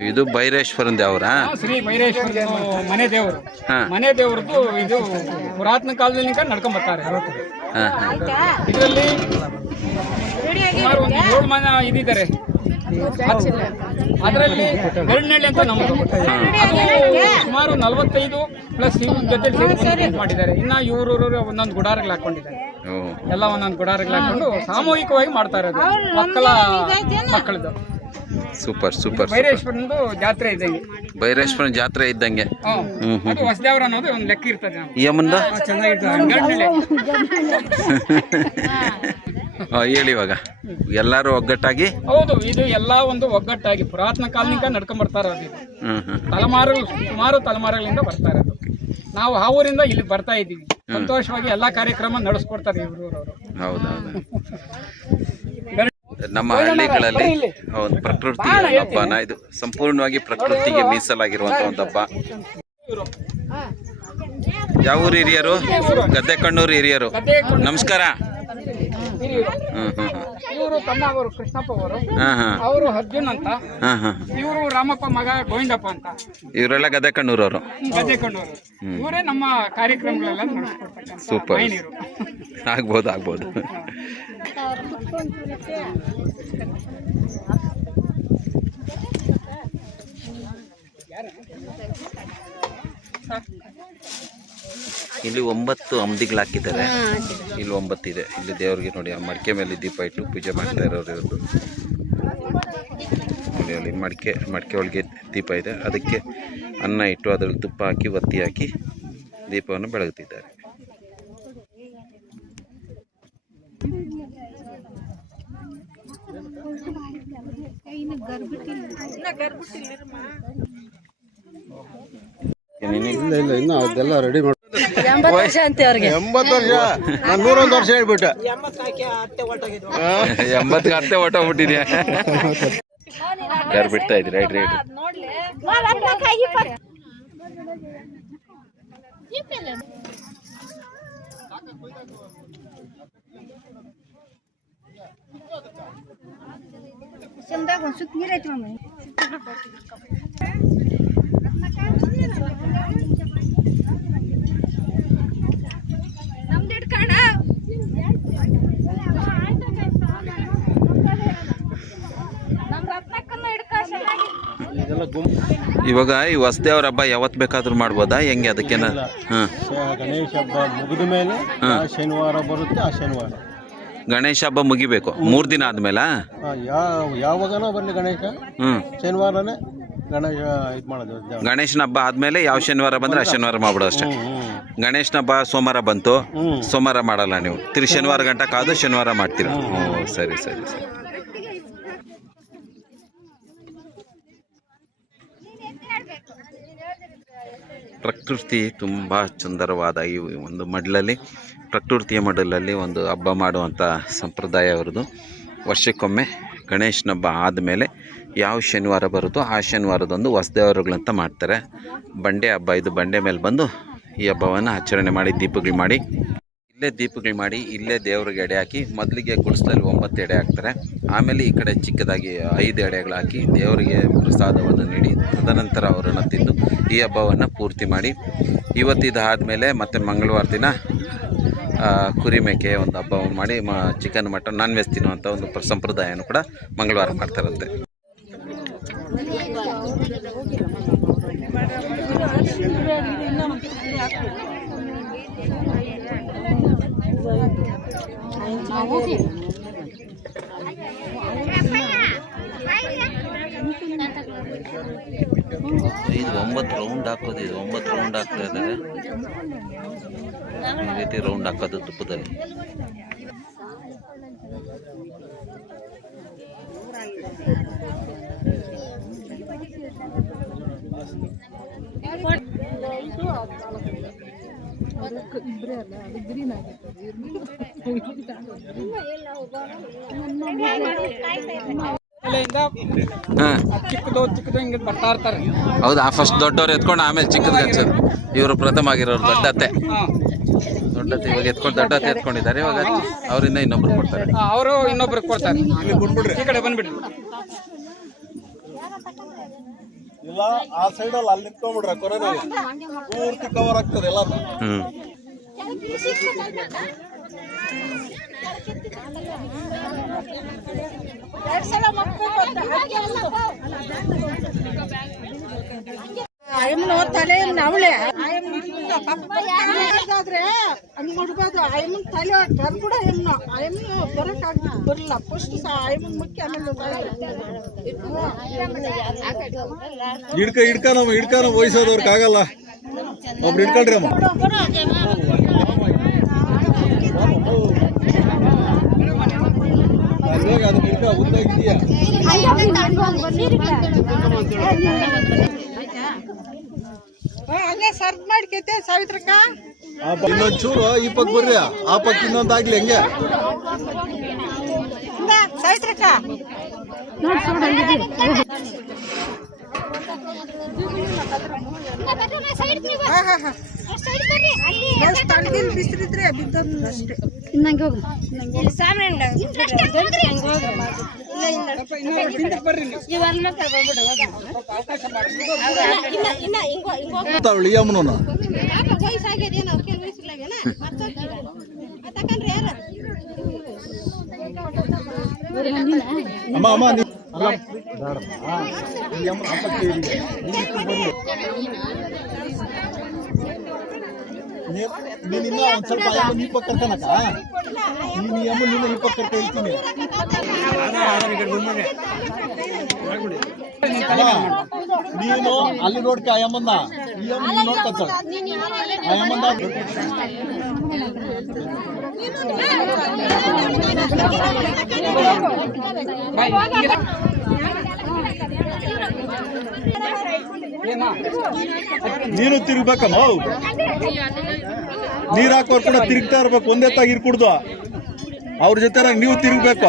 ಇದು ಬೈರೇಶ್ವರನ್ ದೇವ್ರ? ಶ್ರೀ ಬೈರೇಶ್ವರ ಮನೆ ದೇವರು. ಹಾ. ಮನೆ ದೇವ್ರದ್ದು ಇದು ಪುರಾತನ ಕಾಲದಲ್ಲಿ ನಡ್ಕೊಂಡ್ ಬರ್ತಾರೆ. ಹಾ ಹಾ. ಇದರಲ್ಲಿ ಸುಮಾರು ಒಂದು ಏಳು ಮನೆ ಇದಿದ್ದಾರೆ. ಅದರಲ್ಲಿ ಎರಡನೇಳಿ ಅಂತ ನಮ್ಮದು. ಅದು ಸುಮಾರು ನಲವತ್ತೈದು ಪ್ಲಸ್ ಇವ್ರ ಜೊತೆ ಮಾಡಿದ್ದಾರೆ. ಇನ್ನ ಇವರು ಒಂದೊಂದು ಗುಡಾರಗಳು ಹಾಕೊಂಡಿದ್ದಾರೆ. ಓ. ಎಲ್ಲ ಒಂದೊಂದು ಗುಡಾರಗಳು ಹಾಕೊಂಡು ಸಾಮೂಹಿಕವಾಗಿ ಮಾಡ್ತಾ ಇರೋದು ಮಕ್ಕಳ ಮಕ್ಕಳದು ಸೂಪರ್ ಸೂಪರ್ ಬೈರೇಶ್ವರನದು ಜಾತ್ರೆ ಇದೆ ಬೈರೇಶ್ವರನ ಜಾತ್ರೆ ಇದ್ದಂಗೆ. ಹ್ಮ್. ಹ್ಮ್ ಹ್ಮ್ ಅದು ಹೊಸದೇವ್ರ ಅನ್ನೋದು ಒಂದು ಲೆಕ್ಕ ಇರ್ತದೆ. ಯಮಂದ ಹೇಳಿ. ಇವಾಗ. ಎಲ್ಲಾರು ಒಗ್ಗಟ್ಟಾಗಿ? ಹೌದು ಇದು ಎಲ್ಲಾ ಒಂದು ಒಗ್ಗಟ್ಟಾಗಿ ಪುರಾತನ ಕಾಲನಿಂದ ನಡ್ಕೊಂಡ್ ಬರ್ತಾರೆ ಅದು ತಲೆಮಾರುಗಳು ಸುಮಾರು ತಲೆಮಾರುಗಳಿಂದ ಬರ್ತಾ ಇರೋದು ನಾವು ಆ ಊರಿಂದ ಇಲ್ಲಿ ಬರ್ತಾ ಇದ್ದೀವಿ. ಸಂತೋಷವಾಗಿ ಎಲ್ಲಾ ಕಾರ್ಯಕ್ರಮ ನಡೆಸ್ಕೊಡ್ತಾರೆ ಇವರು ಅವರು ಹೌದೌದು. ನಮ್ಮ ಹಳ್ಳಿಗಳಲ್ಲಿ ಒಂದು ಪ್ರಕೃತಿ ಹಬ್ಬನ ಇದು ಸಂಪೂರ್ಣವಾಗಿ ಪ್ರಕೃತಿಗೆ ಮೀಸಲಾಗಿರುವಂತ ಒಂದು ಹಬ್ಬ. ಯಾವ ಊರು ಹಿರಿಯರು? ಗದ್ದೆ ಕಣ್ಣೂರು ಹಿರಿಯರು. ನಮಸ್ಕಾರ. ಇವರು ತಮ್ಮ ಅವರು ಕೃಷ್ಣಪ್ಪ ಅವರು. ಅವರು ಅರ್ಜುನ್ ಅಂತ. ಇವರು ರಾಮಪ್ಪ ಮಗ ಗೋವಿಂದಪ್ಪ ಅಂತ. ಇವರೆಲ್ಲ ಗದ್ದೆ ಕಣ್ಣೂರವರು. ಗದ್ದೆ ಕಣ್ಣೂರು. ಇವರೇ ನಮ್ಮ ಕಾರ್ಯಕ್ರಮಗಳೆಲ್ಲ ಸೂಪರ್. ಆಗ್ಬೋದು. ಆಗ್ಬೋದು. ಆಗ್ಬೋದು ಇಲ್ಲಿ ಒಂಬತ್ತು ಅಂಬದಿಗಳು ಹಾಕಿದ್ದಾರೆ. ಇಲ್ಲಿ ಒಂಬತ್ತಿದೆ. ಇಲ್ಲಿ ದೇವ್ರಿಗೆ ನೋಡಿ ಆ ಮಡಿಕೆ ಮೇಲೆ ದೀಪ ಇಟ್ಟು ಪೂಜೆ ಮಾಡ್ತಾ ಇರೋರು ಇವರು. ನೋಡಿ ಅಲ್ಲಿ ಮಡಿಕೆ ಮಡಿಕೆ ಒಳಗೆ ದೀಪ ಇದೆ. ಅದಕ್ಕೆ ಅನ್ನ ಇಟ್ಟು ಅದರಲ್ಲಿ ತುಪ್ಪ ಹಾಕಿ ಒತ್ತಿ ಹಾಕಿ ದೀಪವನ್ನು ಬೆಳಗುತ್ತಿದ್ದಾರೆ ಇನ್ನ ಇಲ್ಲ ಇಲ್ಲ ಇನ್ನು ಅದೆಲ್ಲ ರೆಡಿ ಮಾಡಿ ಎಂಬತ್ತು ವರ್ಷ ಅಂತೆ ಅವ್ರಿಗೆ. ಎಂಬತ್ತು ವರ್ಷ. ನಾನು ನೂರೊಂದು ವರ್ಷ ಹೇಳ್ಬಿಟ್ಟೆ. ಎಂಬತ್ತು ಅತ್ತೆ ಹೊಟ್ಟೋಗ್ಬಿಟ್ಟಿದ್ಯಾ ಯಾರು ಬಿಡ್ತಾ ಇದ್ರಿ ರೈಟ್ ರೈಟ್ ಇದೆಲ್ಲ ಇವಾಗ ಈ ಹೊಸದೇವ್ರ ಹಬ್ಬ ಯಾವತ್ ಬೇಕಾದ್ರೂ ಮಾಡ್ಬೋದಾ? ಹೆಂಗೆ ಅದಕ್ಕೇನ? ಹಾಂ. ಗಣೇಶ ಹಬ್ಬ ಮುಗಿದ ಮೇಲೆ ಶನಿವಾರ ಬರುತ್ತೆ ಆ ಶನಿವಾರ. ಗಣೇಶ ಹಬ್ಬ ಮುಗಿಬೇಕು. ಮೂರ್ ದಿನ ಆದ್ಮೇಲೆ? ಆ, ಯಾವ ಯಾವಾಗನ ಬರಲಿ ಗಣೇಶ. ಹ್ಮ್. ಶನಿವಾರನೇ ಗಣೇಶ ಇದು ಮಾಡೋದು. ದೇವ್ರು. ಗಣೇಶನ ಹಬ್ಬ ಆದ್ಮೇಲೆ ಯಾವ ಶನಿವಾರ ಬಂದ್ರೆ ಆ ಶನಿವಾರ ಮಾಡ್ಬಿಡು ಅಷ್ಟೇ. ಹ್ಮ್ ಹ್ಮ್. ಗಣೇಶನ ಹಬ್ಬ ಸೋಮವಾರ ಬಂತು. ಹ್ಮ್. ಸೋಮವಾರ ಮಾಡಲ್ಲ ನೀವು. ತಿರು ಶನಿವಾರ ಗಂಟೆ ಕಾದು ಶನಿವಾರ ಮಾಡ್ತೀರಾ? ಓ ಸರಿ ಸರಿ ಸರಿ. ಪ್ರಕೃತಿ ತುಂಬ ಸುಂದರವಾದ ಈ ಒಂದು ಮಡಲಲ್ಲಿ, ಪ್ರಕೃತಿಯ ಮಡಲಲ್ಲಿ ಒಂದು ಹಬ್ಬ ಮಾಡುವಂಥ ಸಂಪ್ರದಾಯ ಅವ್ರದ್ದು. ವರ್ಷಕ್ಕೊಮ್ಮೆ ಗಣೇಶನ ಹಬ್ಬ ಆದಮೇಲೆ ಯಾವ ಶನಿವಾರ ಬರುತ್ತೋ ಆ ಶನಿವಾರದೊಂದು ಹೊಸದೇವರುಗಳಂತ ಮಾಡ್ತಾರೆ. ಬಂಡೆ ಹಬ್ಬ, ಇದು ಬಂಡೆ ಮೇಲೆ ಬಂದು ಈ ಹಬ್ಬವನ್ನು ಆಚರಣೆ ಮಾಡಿ, ದೀಪಗಳು ಮಾಡಿ ಇಲ್ಲೇ ದೀಪಗಳು ಮಾಡಿ ಇಲ್ಲೇ ದೇವ್ರಿಗೆ ಎಡೆ ಹಾಕಿ ಮೊದಲಿಗೆ ಗುಡಿಸ್ಲಲ್ಲಿ ಒಂಬತ್ತು ಎಡೆ ಹಾಕ್ತಾರೆ. ಆಮೇಲೆ ಈ ಕಡೆ ಚಿಕ್ಕದಾಗಿ ಐದು ಎಡೆಗಳು ಹಾಕಿ ದೇವರಿಗೆ ಪ್ರಸಾದವನ್ನು ನೀಡಿ ತದನಂತರ ಅವರನ್ನು ತಿಂದು ಈ ಹಬ್ಬವನ್ನು ಪೂರ್ತಿ ಮಾಡಿ. ಇವತ್ತಿದು ಆದಮೇಲೆ ಮತ್ತೆ ಮಂಗಳವಾರ ದಿನ ಆ, ಕುರಿ ಮೇಕೆ ಒಂದು ಹಬ್ಬವನ್ನು ಮಾಡಿ ಮ ಚಿಕನ್ ಮಟನ್ ನಾನ್ ವೆಜ್ ತಿನ್ನುವಂಥ ಒಂದು ಪ್ರ- ಸಂಪ್ರದಾಯನೂ ಕೂಡ ಮಂಗಳವಾರ ಮಾಡ್ತಾರಂತೆ ಇದು ಒಂಬತ್ತು ರೌಂಡ್ ಹಾಕೋದು ಇದು ಒಂಬತ್ತು ರೌಂಡ್ ಹಾಕ್ತಾ ಇದ್ದಾರೆ ಈ ರೀತಿ ರೌಂಡ್ ಹಾಕೋದು ತುಪ್ಪದಲ್ಲಿ ಆಮೇಲೆಯಿಂದ ಹಾಂ. ಚಿಕ್ಕದು ಚಿಕ್ಕದು ಹಿಂಗೆ ಬರ್ತಾ ಇರ್ತಾರೆ. ಹೌದಾ? ಫಸ್ಟ್ ದೊಡ್ಡವ್ರು ಎತ್ಕೊಂಡು ಆಮೇಲೆ ಚಿಕ್ಕದ್ ಹಚ್ಚೋದು ಇವರು ಪ್ರಥಮ ಆಗಿರೋರು ದೊಡ್ಡತ್ತೆ. ದೊಡ್ಡತ್ತೆ ಇವಾಗ ಎತ್ಕೊಂಡು ದೊಡ್ಡತ್ತೆ ಎತ್ಕೊಂಡಿದ್ದಾರೆ. ಇವಾಗ ಅವರಿಂದ ಇನ್ನೊಬ್ರು ಕೊಡ್ತಾರೆ. ಅವರು ಇನ್ನೊಬ್ರು ಕೊಡ್ತಾರೆ. ಈ ಕಡೆ ಬಂದ್ಬಿಡ್ರಿ. ಇಲ್ಲ ಆ ಸೈಡಲ್ಲಿ ಅಲ್ಲಿ ನಿಂತ್ಕೊಂಡ್ಬಿಡ್ರೆ ಕೊರೋನಾ ಪೂರ್ತಿ ಕವರ್ ಆಗ್ತದೆ ಎಲ್ಲ ಹ್ಞೂ ಆಯಮ್ಮನ ತಲೆ ಅವಳೆ? ಆದ್ರೆ ಹಂಗ್ ಮುಡ್ಬೋದು ಆಯಮ್ಮನ ತಲೆ ಕರ್ಬಿಡ ಕೂಡ ಆಯಮ್ಮನ ಬರಕ್ ಆಗ ಬರಲ್ಲ ಫಸ್ಟ್ ಆಯಮ್ಮನ ಮುಖ್ಯ ಆಮೇಲೆ ಹಿಡ್ಕ ಹಿಡ್ಕ ನಮ್ಮ ಹಿಡ್ಕ ನಮ್ಮ ವಯಸ್ಸಾದವ್ರಿಗೆ ಆಗಲ್ಲ. ಒಬ್ರು ಹಿಡ್ಕೊಳ್ರಿ ಅಮ್ಮ. ಅಲ್ಲಿ ಹೋಗಿ ಅದನ್ನ ಹಿಡ್ಕ ಉದ್ದಾಗಿದೆಯಾ ಹಂಗೆ ಸರ್ವ್ ಮಾಡ್ಕೈತೆ ಸಾವಿತ್ರಕ್ಕ? ಇನ್ನೊಂದ್ ಚೂರು ಈ ಪಕ್ಕ ಬರ್ರಿ. ಆ ಪಕ್ಕ ಇನ್ನೊಂದಾಗ್ಲಿ ಹೆಂಗೆ. ಇಂದ ಸಾವಿತ್ರಕ್ಕ? ಹಾ ಹಾ ಹಾ. ತಳಗಿಲ್ ಬಿಸಿಲಿದ್ರೆ ಬಿದ್ದದ್ದು ಅಷ್ಟೇ ಅವಳು ಈ ಅಮ್ಮನ ಅಮ್ಮ ಅಮ್ಮ ನೀ ಅಲ್ಲ, ಬೇಡಮ್ಮ. ಈ ಅಮ್ಮನ ಆ ಪಕ್ಕ ಇರಿ. ನೀನ್ ಈ ಕಡೆ ಬರ್ರಿ. ನೀ- ನೀನ್ ಸ್ವಲ್ಪ ಪಕ್ಕ ಕರ್ಕನಕ್ಕ ನೀನ್ ಈ ನಿನ್ನ ಈ ಪಕ್ಕ ಹೇಳ್ತೀನಿ. ಅಮ್ಮ, ಅಲ್ಲಿ ನೋಡ್ಕ ಅಯ್ಯಮ್ಮನ್ನ ಈ ಅಮ್ಮ ನೀನ್ ನೋಡ್ಕೊತ ಅಯ್ಯಮ್ಮನ್ನ ನೀನು ತಿರ್ಬೇಕಮ್ಮ ಅವ್. ನೀರ್ ಹಾಕೋರ್ ಕೂಡ ತಿರುಗ್ತಾ ಇರ್ಬೇಕು, ಒಂದೇ ತಾಗಿ ಇರ್ ಕುಡ್ದು. ಅವ್ರ ಜೊತೆ ನೀವು ತಿರುಗ್ಬೇಕು.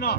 no.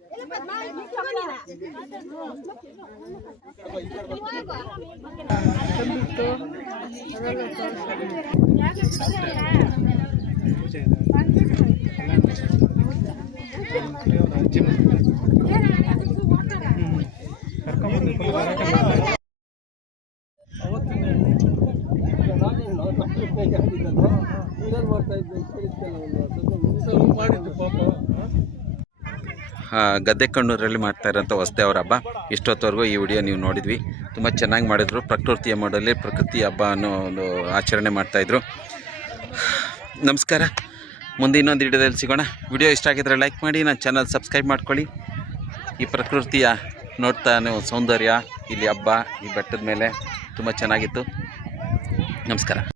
ಆ, ಗದ್ದೆ ಕಣ್ಣೂರಲ್ಲಿ ಮಾಡ್ತಾ ಇರೋಂಥ ಹೊಸ್ದೆ ಅವ್ರ ಹಬ್ಬ. ಇಷ್ಟೊತ್ತವರೆಗೂ ಈ ವಿಡಿಯೋ ನೀವು ನೋಡಿದ್ವಿ. ತುಂಬ ಚೆನ್ನಾಗಿ ಮಾಡಿದ್ರು. ಪ್ರಕೃತಿಯ ಮಾಡಲಿ ಪ್ರಕೃತಿ ಹಬ್ಬ ಅನ್ನೋ ಒಂದು ಆಚರಣೆ ಮಾಡ್ತಾಯಿದ್ರು ನಮಸ್ಕಾರ. ಮುಂದೆ ಇನ್ನೊಂದು ವಿಡಿಯೋದಲ್ಲಿ ಸಿಗೋಣ. ವಿಡಿಯೋ ಇಷ್ಟ ಆಗಿದ್ರೆ ಲೈಕ್ ಮಾಡಿ, ನನ್ನ ಚಾನಲ್ ಸಬ್ಸ್ಕ್ರೈಬ್ ಮಾಡ್ಕೊಳ್ಳಿ. ಈ ಪ್ರಕೃತಿಯ ನೋಡ್ತಾ ಸೌಂದರ್ಯ, ಇಲ್ಲಿ ಹಬ್ಬ, ಈ ಬೆಟ್ಟದ ಮೇಲೆ ತುಂಬ ಚೆನ್ನಾಗಿತ್ತು. ನಮಸ್ಕಾರ.